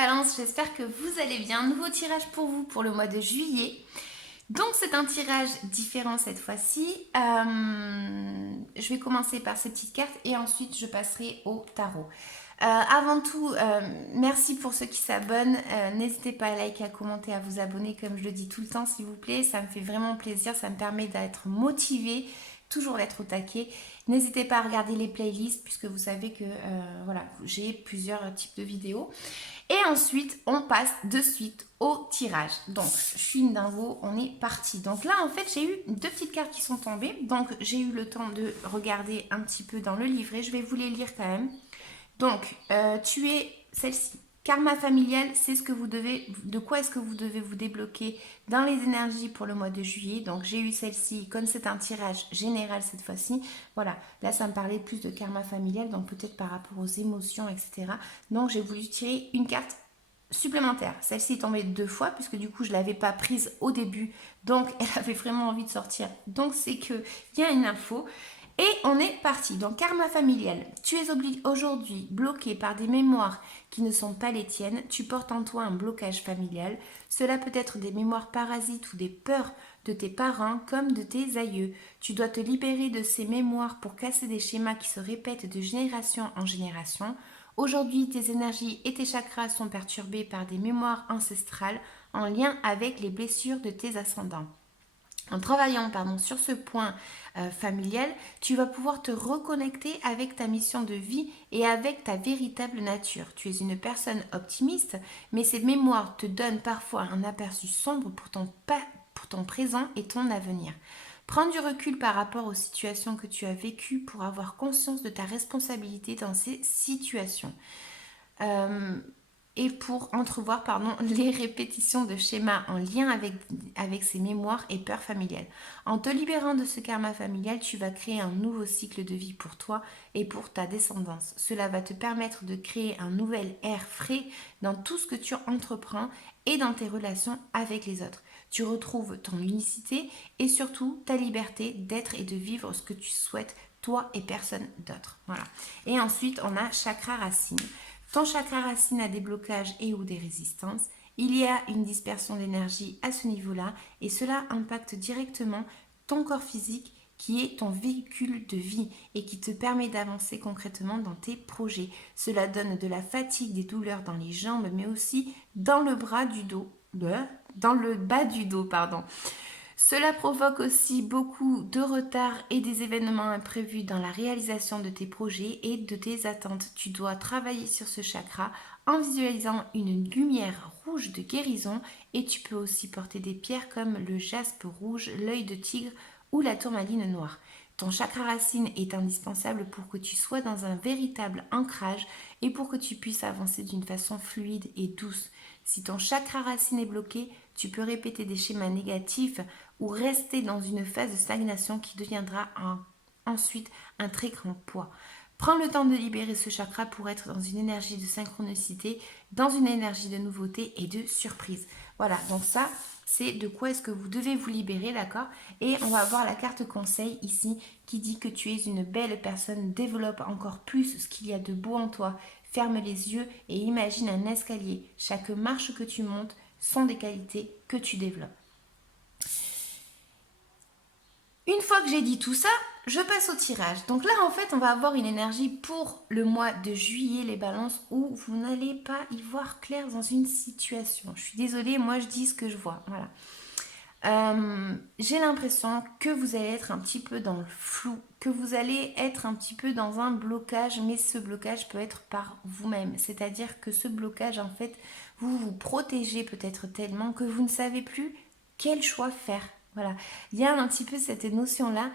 Balance, j'espère que vous allez bien. Nouveau tirage pour vous pour le mois de juillet. Donc c'est un tirage différent cette fois-ci. Je vais commencer par ces petites cartes et ensuite je passerai au tarot. Avant tout, merci pour ceux qui s'abonnent. N'hésitez pas à liker, à commenter, à vous abonner comme je le dis tout le temps s'il vous plaît. Ça me fait vraiment plaisir, ça me permet d'être motivée, toujours d'être au taquet. N'hésitez pas à regarder les playlists puisque vous savez que voilà, j'ai plusieurs types de vidéos. Et ensuite, on passe de suite au tirage. Donc, je suis une dingo, on est parti. Donc là, en fait, j'ai eu deux petites cartes qui sont tombées. Donc, j'ai eu le temps de regarder un petit peu dans le livret. Je vais vous les lire quand même. Donc, tu es celle-ci. Karma familial, c'est ce que vous devez, de quoi est-ce que vous devez vous débloquer dans les énergies pour le mois de juillet. Donc, j'ai eu celle-ci, comme c'est un tirage général cette fois-ci. Voilà, là, ça me parlait plus de karma familial, donc peut-être par rapport aux émotions, etc. Donc, j'ai voulu tirer une carte supplémentaire. Celle-ci est tombée deux fois, puisque du coup, je ne l'avais pas prise au début. Donc, elle avait vraiment envie de sortir. Donc, c'est qu'il y a une info. Et on est parti. Donc, karma familial. Tu es aujourd'hui bloqué par des mémoires qui ne sont pas les tiennes. Tu portes en toi un blocage familial. Cela peut être des mémoires parasites ou des peurs de tes parents comme de tes aïeux. Tu dois te libérer de ces mémoires pour casser des schémas qui se répètent de génération en génération. Aujourd'hui, tes énergies et tes chakras sont perturbés par des mémoires ancestrales en lien avec les blessures de tes ascendants. En travaillant sur ce point familial, tu vas pouvoir te reconnecter avec ta mission de vie et avec ta véritable nature. Tu es une personne optimiste, mais ces mémoires te donnent parfois un aperçu sombre pour ton présent et ton avenir. Prends du recul par rapport aux situations que tu as vécues pour avoir conscience de ta responsabilité dans ces situations. Et pour entrevoir les répétitions de schémas en lien avec ces mémoires et peurs familiales. En te libérant de ce karma familial, tu vas créer un nouveau cycle de vie pour toi et pour ta descendance. Cela va te permettre de créer un nouvel air frais dans tout ce que tu entreprends et dans tes relations avec les autres. Tu retrouves ton unicité et surtout ta liberté d'être et de vivre ce que tu souhaites, toi et personne d'autre. Voilà. Et ensuite, on a chakra racine. Ton chakra racine a des blocages et ou des résistances. Il y a une dispersion d'énergie à ce niveau-là et cela impacte directement ton corps physique qui est ton véhicule de vie et qui te permet d'avancer concrètement dans tes projets. Cela donne de la fatigue, des douleurs dans les jambes, mais aussi dans le bas du dos, pardon. Cela provoque aussi beaucoup de retard et des événements imprévus dans la réalisation de tes projets et de tes attentes. Tu dois travailler sur ce chakra en visualisant une lumière rouge de guérison et tu peux aussi porter des pierres comme le jaspe rouge, l'œil de tigre ou la tourmaline noire. Ton chakra racine est indispensable pour que tu sois dans un véritable ancrage et pour que tu puisses avancer d'une façon fluide et douce. Si ton chakra racine est bloqué, tu peux répéter des schémas négatifs ou rester dans une phase de stagnation qui deviendra ensuite un très grand poids. Prends le temps de libérer ce chakra pour être dans une énergie de synchronicité, dans une énergie de nouveauté et de surprise. Voilà, donc ça, c'est de quoi est-ce que vous devez vous libérer, d'accord? Et on va voir la carte conseil ici qui dit que tu es une belle personne, développe encore plus ce qu'il y a de beau en toi. Ferme les yeux et imagine un escalier. Chaque marche que tu montes sont des qualités que tu développes. Une fois que j'ai dit tout ça, je passe au tirage. Donc là, en fait, on va avoir une énergie pour le mois de juillet, les balances, où vous n'allez pas y voir clair dans une situation. Je suis désolée, moi je dis ce que je vois. Voilà. J'ai l'impression que vous allez être un petit peu dans le flou, que vous allez être un petit peu dans un blocage, mais ce blocage peut être par vous-même. C'est-à-dire que ce blocage, en fait, vous vous protégez peut-être tellement que vous ne savez plus quel choix faire. Voilà, il y a un petit peu cette notion-là,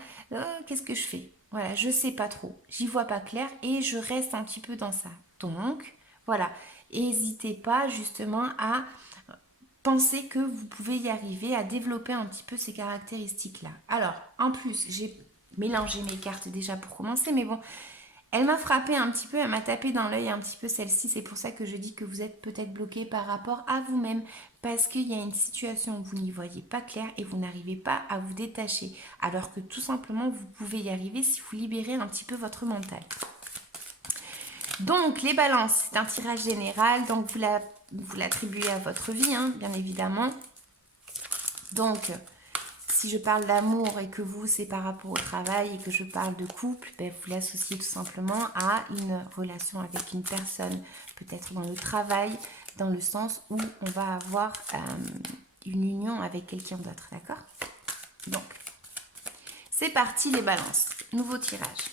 qu'est-ce que je fais? Voilà, je sais pas trop, j'y vois pas clair et je reste un petit peu dans ça. Donc, voilà, n'hésitez pas justement à penser que vous pouvez y arriver, à développer un petit peu ces caractéristiques-là. Alors, en plus, j'ai mélangé mes cartes déjà pour commencer, mais bon, elle m'a frappé un petit peu, elle m'a tapé dans l'œil un petit peu celle-ci. C'est pour ça que je dis que vous êtes peut-être bloqué par rapport à vous-même. Parce qu'il y a une situation où vous n'y voyez pas clair et vous n'arrivez pas à vous détacher. Alors que tout simplement, vous pouvez y arriver si vous libérez un petit peu votre mental. Donc, les balances, c'est un tirage général. Donc, vous l'attribuez à votre vie, hein, bien évidemment. Donc, si je parle d'amour et que vous, c'est par rapport au travail et que je parle de couple, ben, vous l'associez tout simplement à une relation avec une personne, peut-être dans le travail, dans le sens où on va avoir une union avec quelqu'un d'autre, d'accord? Donc, c'est parti les balances. Nouveau tirage.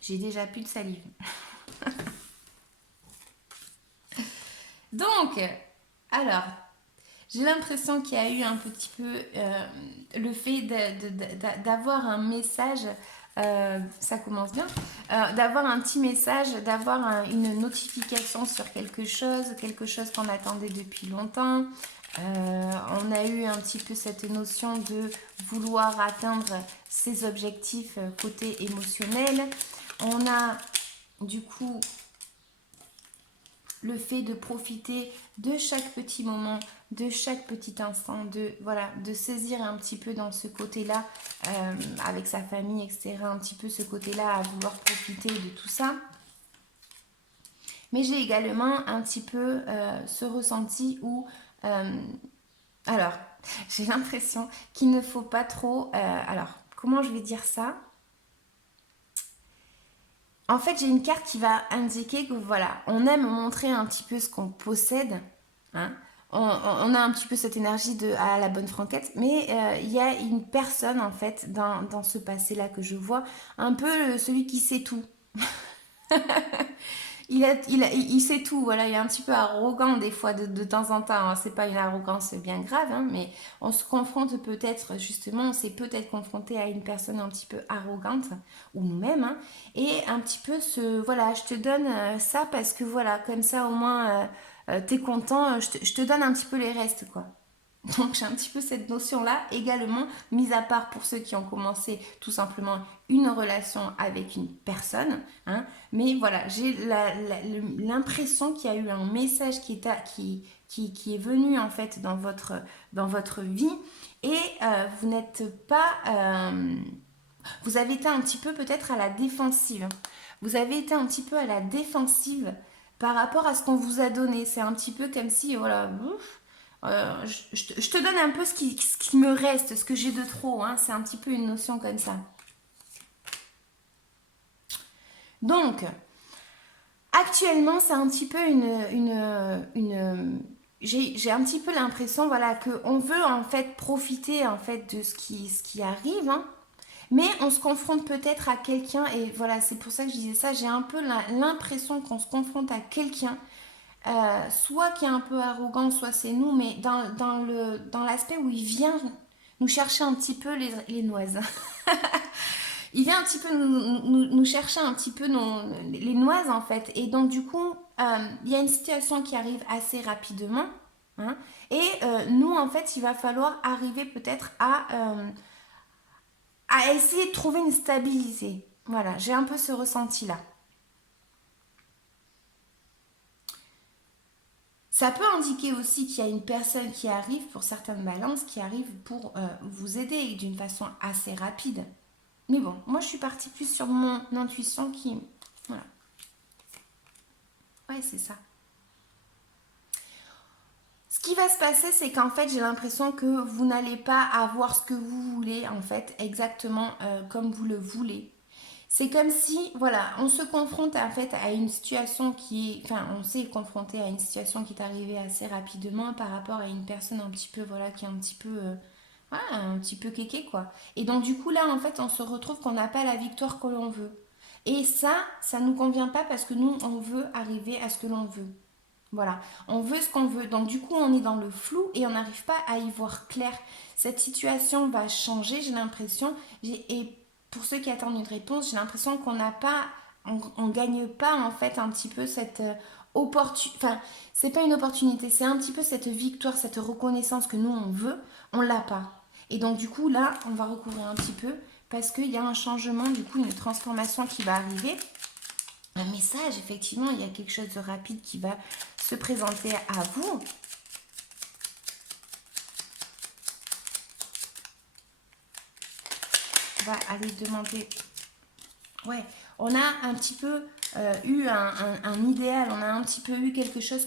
J'ai déjà plus de salive. Donc, alors, j'ai l'impression qu'il y a eu un petit peu le fait d'avoir un message, ça commence bien, d'avoir un petit message, d'avoir une notification sur quelque chose qu'on attendait depuis longtemps. On a eu un petit peu cette notion de vouloir atteindre ses objectifs côté émotionnel. On a du coup le fait de profiter de chaque petit moment, de chaque petit instant, de saisir un petit peu dans ce côté-là, avec sa famille, etc. Un petit peu ce côté-là à vouloir profiter de tout ça. Mais j'ai également un petit peu ce ressenti où... alors, j'ai l'impression qu'il ne faut pas trop... alors, comment je vais dire ça ? En fait, j'ai une carte qui va indiquer que voilà, on aime montrer un petit peu ce qu'on possède. Hein. On a un petit peu cette énergie de à la bonne franquette, mais il y a une personne en fait dans ce passé-là que je vois, un peu celui qui sait tout. Il sait tout, voilà, il est un petit peu arrogant des fois de temps en temps, hein. C'est pas une arrogance bien grave, hein, mais on se confronte peut-être, justement, on s'est peut-être confronté à une personne un petit peu arrogante, ou nous-mêmes, hein, et un petit peu voilà, je te donne ça parce que voilà, comme ça au moins t'es content, je te donne un petit peu les restes, quoi. Donc j'ai un petit peu cette notion-là également, mise à part pour ceux qui ont commencé tout simplement une relation avec une personne. Hein. Mais voilà, j'ai l'impression qu'il y a eu un message qui est venu en fait dans votre vie et vous n'êtes pas... vous avez été un petit peu peut-être à la défensive. Vous avez été un petit peu à la défensive par rapport à ce qu'on vous a donné. C'est un petit peu comme si, voilà... je te donne un peu ce qui me reste, ce que j'ai de trop. Hein. C'est un petit peu une notion comme ça. Donc, actuellement, c'est un petit peu j'ai un petit peu l'impression, voilà, qu'on veut en fait profiter en fait de ce qui arrive, hein, mais on se confronte peut-être à quelqu'un et voilà, c'est pour ça que je disais ça. J'ai un peu l'impression qu'on se confronte à quelqu'un. Soit qui est un peu arrogant, soit c'est nous, mais dans l'aspect où il vient nous chercher un petit peu les noises. Il vient un petit peu nous chercher un petit peu les noises en fait. Et donc du coup, il y a une situation qui arrive assez rapidement. Hein, et nous en fait, il va falloir arriver peut-être à essayer de trouver une stabilité. Voilà, j'ai un peu ce ressenti-là. Ça peut indiquer aussi qu'il y a une personne qui arrive, pour certaines balances, qui arrive pour vous aider d'une façon assez rapide. Mais bon, moi je suis partie plus sur mon intuition qui... Voilà. Ouais, c'est ça. Ce qui va se passer, c'est qu'en fait, j'ai l'impression que vous n'allez pas avoir ce que vous voulez, en fait, exactement comme vous le voulez. C'est comme si, voilà, on se confronte en fait à une situation qui est... Enfin, on s'est confronté à une situation qui est arrivée assez rapidement par rapport à une personne un petit peu, voilà, qui est un petit peu... voilà, un petit peu kéké, quoi. Et donc, du coup, là, en fait, on se retrouve qu'on n'a pas la victoire que l'on veut. Et ça nous convient pas parce que nous, on veut arriver à ce que l'on veut. Voilà, on veut ce qu'on veut. Donc du coup, on est dans le flou et on n'arrive pas à y voir clair. Cette situation va changer, j'ai l'impression. Et pour ceux qui attendent une réponse, j'ai l'impression qu'on n'a pas, on gagne pas en fait un petit peu cette opportunité. Enfin, c'est pas une opportunité, c'est un petit peu cette victoire, cette reconnaissance que nous on veut, on l'a pas. Et donc du coup là, on va recouvrir un petit peu parce qu'il y a un changement, du coup une transformation qui va arriver. Un message, effectivement, il y a quelque chose de rapide qui va se présenter à vous. On va aller demander Ouais, on a un petit peu eu un idéal, on a un petit peu eu quelque chose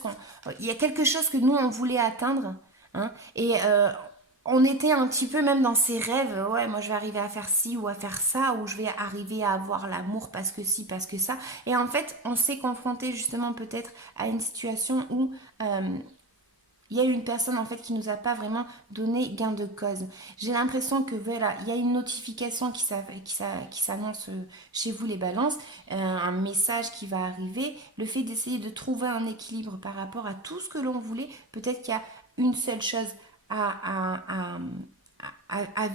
il y a quelque chose que nous on voulait atteindre, hein, et on était un petit peu même dans ces rêves, ouais, moi je vais arriver à faire ci ou à faire ça, ou je vais arriver à avoir l'amour parce que ci, parce que ça. Et en fait, on s'est confronté justement peut-être à une situation où il y a une personne en fait qui nous a pas vraiment donné gain de cause. J'ai l'impression que voilà, il y a une notification qui s'annonce chez vous les balances, un message qui va arriver, le fait d'essayer de trouver un équilibre par rapport à tout ce que l'on voulait, peut-être qu'il y a une seule chose à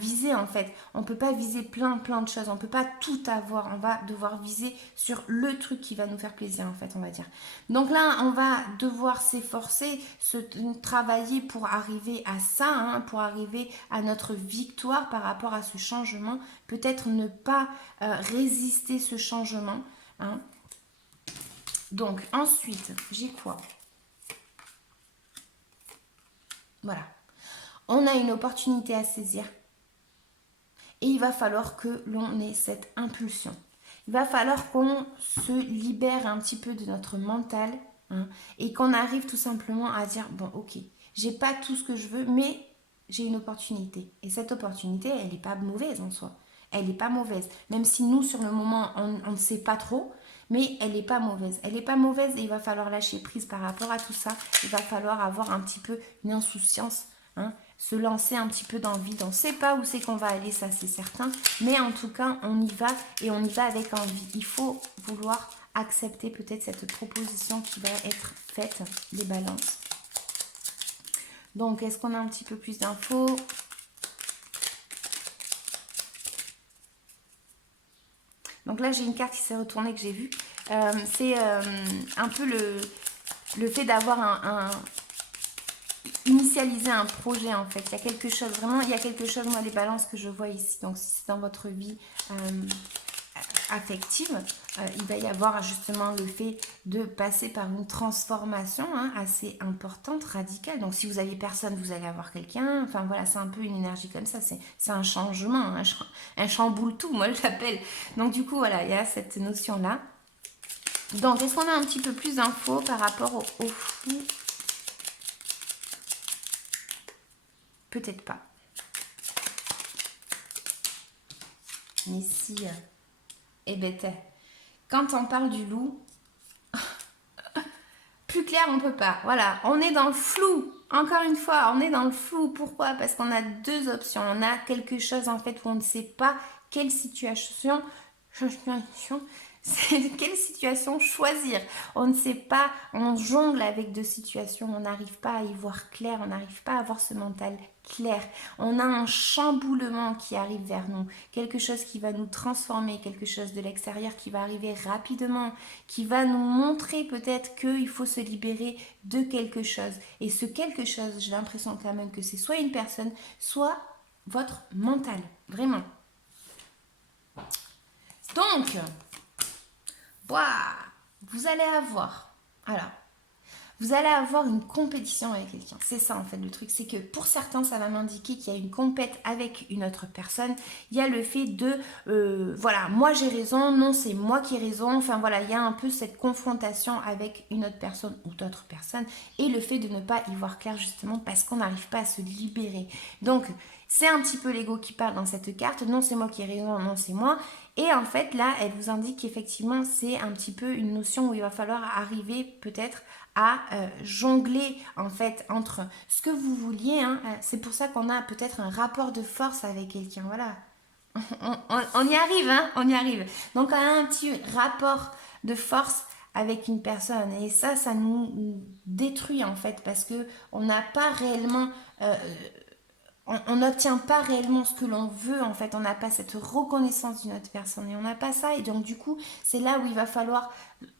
viser en fait. On peut pas viser plein de choses, on peut pas tout avoir, on va devoir viser sur le truc qui va nous faire plaisir en fait, on va dire. Donc là, on va devoir s'efforcer, travailler pour arriver à ça, hein, pour arriver à notre victoire par rapport à ce changement. Peut-être ne pas résister ce changement, hein. Donc ensuite, j'ai quoi? Voilà. On a une opportunité à saisir et il va falloir que l'on ait cette impulsion. Il va falloir qu'on se libère un petit peu de notre mental, hein, et qu'on arrive tout simplement à dire bon, ok, j'ai pas tout ce que je veux, mais j'ai une opportunité. Et cette opportunité, elle n'est pas mauvaise en soi. Elle n'est pas mauvaise. Même si nous, sur le moment, on ne sait pas trop, mais elle n'est pas mauvaise. Elle n'est pas mauvaise et il va falloir lâcher prise par rapport à tout ça. Il va falloir avoir un petit peu une insouciance, hein, se lancer un petit peu dans le vide. On ne sait pas où c'est qu'on va aller, ça c'est certain. Mais en tout cas, on y va et on y va avec envie. Il faut vouloir accepter peut-être cette proposition qui va être faite, les balances. Donc, est-ce qu'on a un petit peu plus d'infos? Donc là, j'ai une carte qui s'est retournée que j'ai vue. C'est un peu le fait d'avoir initialiser un projet en fait. Il y a quelque chose, vraiment, il y a quelque chose, moi, les balances que je vois ici. Donc, si c'est dans votre vie affective, il va y avoir justement le fait de passer par une transformation, hein, assez importante, radicale. Donc, si vous avez personne, vous allez avoir quelqu'un. Enfin, voilà, c'est un peu une énergie comme ça. C'est un changement, un chamboule tout, moi, je l'appelle. Donc, du coup, voilà, il y a cette notion-là. Donc, est-ce qu'on a un petit peu plus d'infos par rapport au fou? Peut-être pas. Mais si, eh ben, quand on parle du loup, plus clair on peut pas. Voilà, on est dans le flou. Encore une fois, on est dans le flou. Pourquoi? Parce qu'on a deux options. On a quelque chose en fait où on ne sait pas quelle situation quelle situation choisir. On ne sait pas, on jongle avec deux situations, on n'arrive pas à y voir clair, on n'arrive pas à avoir ce mental clair. On a un chamboulement qui arrive vers nous, quelque chose qui va nous transformer, quelque chose de l'extérieur qui va arriver rapidement, qui va nous montrer peut-être qu'il faut se libérer de quelque chose. Et ce quelque chose, j'ai l'impression quand même que c'est soit une personne, soit votre mental, vraiment. Donc, vous allez avoir, alors, vous allez avoir une compétition avec quelqu'un. C'est ça en fait le truc, c'est que pour certains ça va m'indiquer qu'il y a une compète avec une autre personne. Il y a le fait de, voilà, moi j'ai raison, non c'est moi qui ai raison. Enfin voilà, il y a un peu cette confrontation avec une autre personne ou d'autres personnes et le fait de ne pas y voir clair justement parce qu'on n'arrive pas à se libérer. Donc c'est un petit peu l'ego qui parle dans cette carte. Non c'est moi qui ai raison, non c'est moi. Et en fait, là, elle vous indique qu'effectivement, c'est un petit peu une notion où il va falloir arriver peut-être à jongler en fait entre ce que vous vouliez. Hein, c'est pour ça qu'on a peut-être un rapport de force avec quelqu'un. Voilà. On y arrive, hein, on y arrive. Donc, on a un petit rapport de force avec une personne. Et ça nous détruit en fait parce que on n'a pas réellement... on n'obtient pas réellement ce que l'on veut, en fait, on n'a pas cette reconnaissance d'une autre personne et on n'a pas ça, et donc du coup c'est là où il va falloir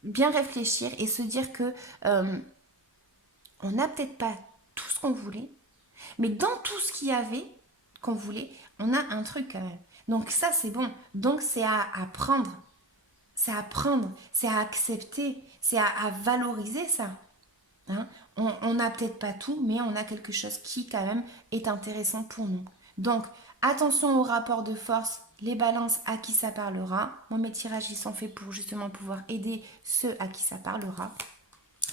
bien réfléchir et se dire que on n'a peut-être pas tout ce qu'on voulait, mais dans tout ce qu'il y avait qu'on voulait, on a un truc quand même. Donc ça c'est bon, donc c'est à apprendre, c'est à accepter, c'est à valoriser ça. Hein, on n'a peut-être pas tout, mais on a quelque chose qui quand même est intéressant pour nous. Donc, attention au rapport de force, les balances à qui ça parlera. Moi, mes tirages, ils sont faits pour justement pouvoir aider ceux à qui ça parlera.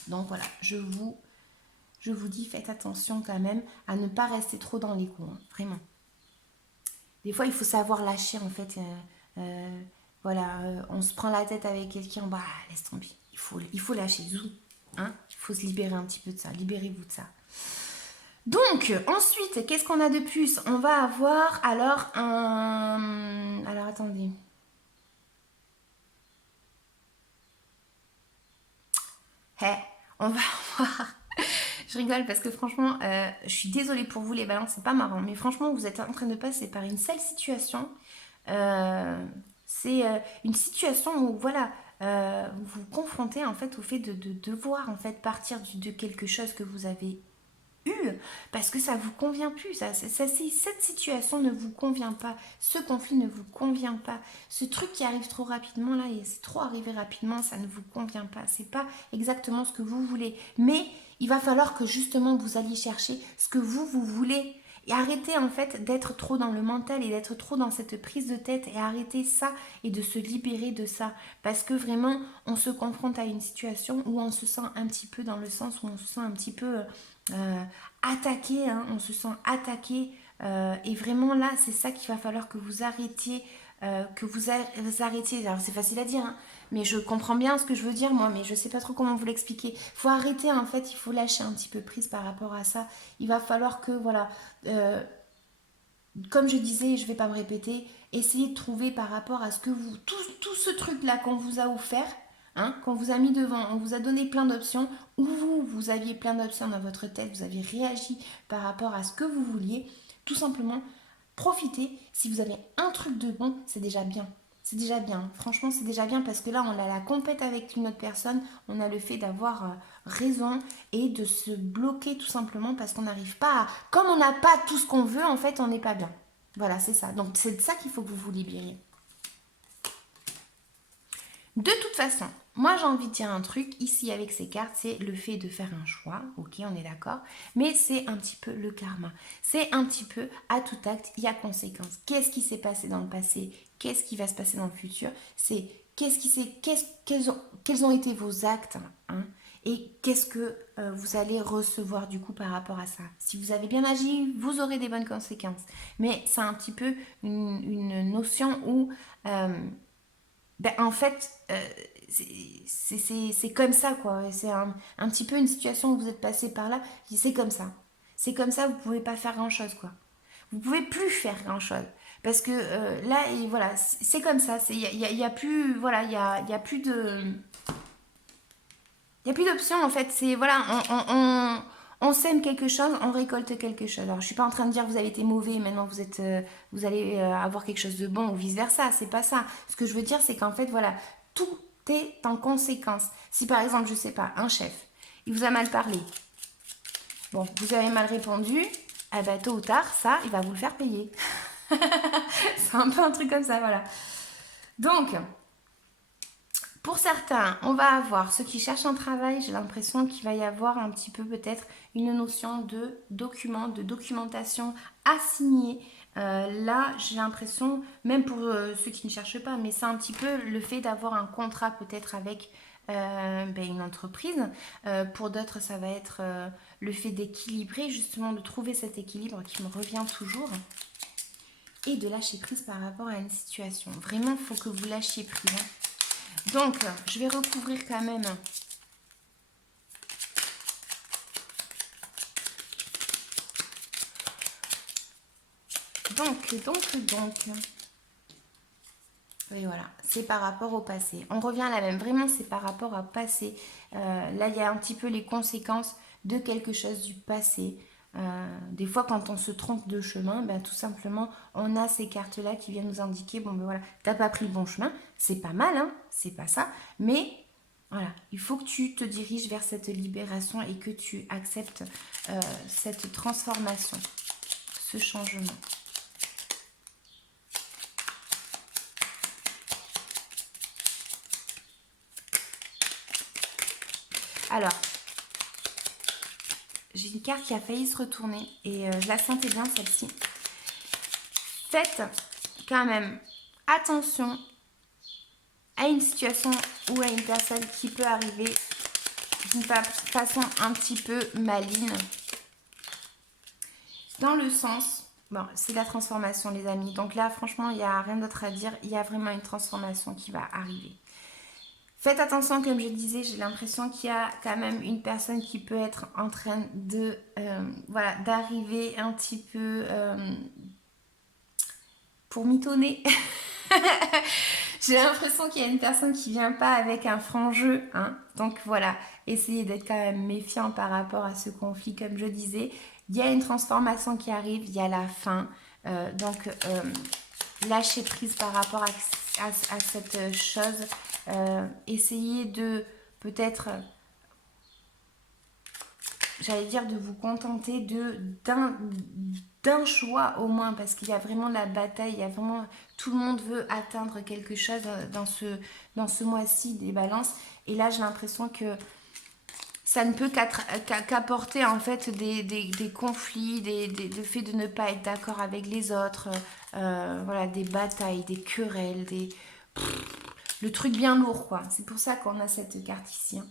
Donc voilà, je vous dis, faites attention quand même à ne pas rester trop dans les coups, hein, vraiment. Des fois, il faut savoir lâcher, en fait. Voilà, on se prend la tête avec quelqu'un, bah, laisse tomber. Il faut lâcher, zou. Hein, il faut se libérer un petit peu de ça. Libérez-vous de ça. Donc, ensuite, qu'est-ce qu'on a de plus? On va avoir alors un... Alors, attendez. On va avoir... Je rigole parce que franchement, je suis désolée pour vous les balances, c'est pas marrant. Mais franchement, vous êtes en train de passer par une sale situation. C'est une situation où, voilà, vous vous confrontez en fait au fait de devoir en fait partir de quelque chose que vous avez eu parce que ça vous convient plus. Cette situation ne vous convient pas. Ce conflit ne vous convient pas. Ce truc qui arrive trop rapidement là, et c'est trop arrivé rapidement, ça ne vous convient pas. C'est pas exactement ce que vous voulez. Mais il va falloir que justement vous alliez chercher ce que vous voulez. Et arrêtez en fait d'être trop dans le mental et d'être trop dans cette prise de tête et arrêtez ça et de se libérer de ça. Parce que vraiment, on se confronte à une situation où on se sent un petit peu dans le sens où on se sent un petit peu attaqué, hein, on se sent attaqué. Et vraiment là, c'est ça qu'il va falloir que vous arrêtiez. Vous arrêtiez. Alors c'est facile à dire, hein, mais je comprends bien ce que je veux dire moi, mais je sais pas trop comment vous l'expliquer. Faut arrêter en fait, il faut lâcher un petit peu prise par rapport à ça. Il va falloir que voilà, comme je disais, je vais pas me répéter, essayez de trouver par rapport à ce que vous, tout ce truc là qu'on vous a offert, hein, qu'on vous a mis devant, on vous a donné plein d'options, ou vous aviez plein d'options dans votre tête, vous avez réagi par rapport à ce que vous vouliez, tout simplement. Profitez, si vous avez un truc de bon, c'est déjà bien. C'est déjà bien, franchement c'est déjà bien parce que là on a la compète avec une autre personne, on a le fait d'avoir raison et de se bloquer tout simplement parce qu'on n'arrive pas à... Comme on n'a pas tout ce qu'on veut, en fait on n'est pas bien. Voilà, c'est ça. Donc c'est de ça qu'il faut que vous vous libériez. De toute façon, moi j'ai envie de dire un truc ici avec ces cartes, c'est le fait de faire un choix, ok, on est d'accord, mais c'est un petit peu le karma. C'est un petit peu à tout acte, il y a conséquence. Qu'est-ce qui s'est passé dans le passé? Qu'est-ce qui va se passer dans le futur? C'est quels ont été vos actes, hein, et qu'est-ce que vous allez recevoir du coup par rapport à ça. Si vous avez bien agi, vous aurez des bonnes conséquences. Mais c'est un petit peu une notion où... ben, en fait, c'est comme ça, quoi. C'est un petit peu une situation où vous êtes passé par là. C'est comme ça. C'est comme ça, vous pouvez pas faire grand-chose, quoi. Vous pouvez plus faire grand-chose. Parce que là, et voilà, c'est comme ça. Y a plus, voilà, y a plus de... Il n'y a plus d'options en fait. C'est voilà, on sème quelque chose, on récolte quelque chose. Alors je suis pas en train de dire que vous avez été mauvais, maintenant vous êtes, vous allez avoir quelque chose de bon ou vice versa. C'est pas ça. Ce que je veux dire, c'est qu'en fait voilà, tout est en conséquence. Si par exemple, je sais pas, un chef, il vous a mal parlé. Bon, vous avez mal répondu. Eh ben, tôt ou tard, ça, il va vous le faire payer. C'est un peu un truc comme ça, voilà. Donc, pour certains, on va avoir ceux qui cherchent un travail, j'ai l'impression qu'il va y avoir un petit peu peut-être une notion de document, de documentation à signer. Là, j'ai l'impression, même pour ceux qui ne cherchent pas, mais c'est un petit peu le fait d'avoir un contrat peut-être avec une entreprise. Pour d'autres, ça va être le fait d'équilibrer, justement de trouver cet équilibre qui me revient toujours. Et de lâcher prise par rapport à une situation. Vraiment, il faut que vous lâchiez prise. Hein. Donc, je vais recouvrir quand même. Donc. Et voilà, c'est par rapport au passé. On revient à la même. Vraiment, c'est par rapport au passé. Là, il y a un petit peu les conséquences de quelque chose du passé. Des fois, quand on se trompe de chemin, ben, tout simplement, on a ces cartes-là qui viennent nous indiquer, bon ben voilà, t'as pas pris le bon chemin, c'est pas mal, hein, c'est pas ça, mais voilà, il faut que tu te diriges vers cette libération et que tu acceptes cette transformation, ce changement. Alors, j'ai une carte qui a failli se retourner et je la sentais bien celle-ci. faites quand même attention à une situation ou à une personne qui peut arriver d'une façon un petit peu maligne. Dans le sens, bon, c'est la transformation les amis. Donc là, franchement, il n'y a rien d'autre à dire. Il y a vraiment une transformation qui va arriver. Faites attention, comme je disais, j'ai l'impression qu'il y a quand même une personne qui peut être en train de, voilà, d'arriver un petit peu pour mitonner. J'ai l'impression qu'il y a une personne qui vient pas avec un franc jeu, hein. Donc voilà, essayez d'être quand même méfiant par rapport à ce conflit, comme je disais. Il y a une transformation qui arrive, il y a la fin. Donc lâchez prise par rapport à cette chose. Essayez de peut-être, j'allais dire, de vous contenter d'un choix au moins, parce qu'il y a vraiment la bataille, il y a vraiment, tout le monde veut atteindre quelque chose dans ce mois-ci des balances, et là j'ai l'impression que ça ne peut qu'apporter en fait des conflits, le fait de ne pas être d'accord avec les autres, voilà, des batailles, des querelles, le truc bien lourd quoi. C'est pour ça qu'on a cette carte ici, hein.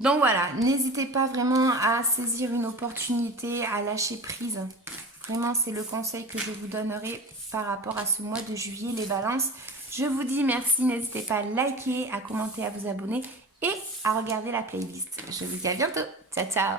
Donc voilà, n'hésitez pas vraiment à saisir une opportunité, à lâcher prise. Vraiment, c'est le conseil que je vous donnerai par rapport à ce mois de juillet, les balances. Je vous dis merci, n'hésitez pas à liker, à commenter, à vous abonner et à regarder la playlist. Je vous dis à bientôt. Ciao, ciao.